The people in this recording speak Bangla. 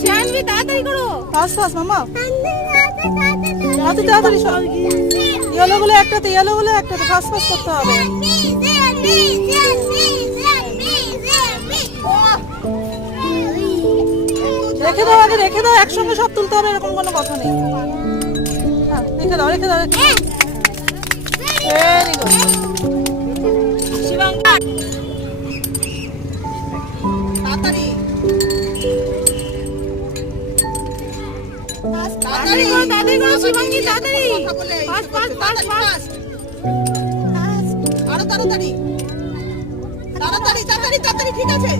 শিয়ানবি তাড়াতাড়ি করো। ফাস্ট ফাস্ট মামা, তাড়াতাড়ি ইয়েলো গুলো একটাতে, ইয়েলো গুলো একটাতে, ফাস্ট ফাস্ট করতে হবে। রেখে দাও, আগে রেখে দাও, একসঙ্গে সব তুলতে হবে এরকম কোনো কথা নেই। হ্যাঁ রেখে দাও, রেখে দাও, রেখে দাও। Very good. শিবাঙ্গা তাড়াতাড়ি তাড়াতাড়ি করো, তাড়াতাড়ি করো শিবাঙ্গি, তাড়াতাড়ি। Fast fast fast fast. আরো তাড়াতাড়ি, তাড়াতাড়ি তাড়াতাড়ি তাড়াতাড়ি, ঠিক আছে।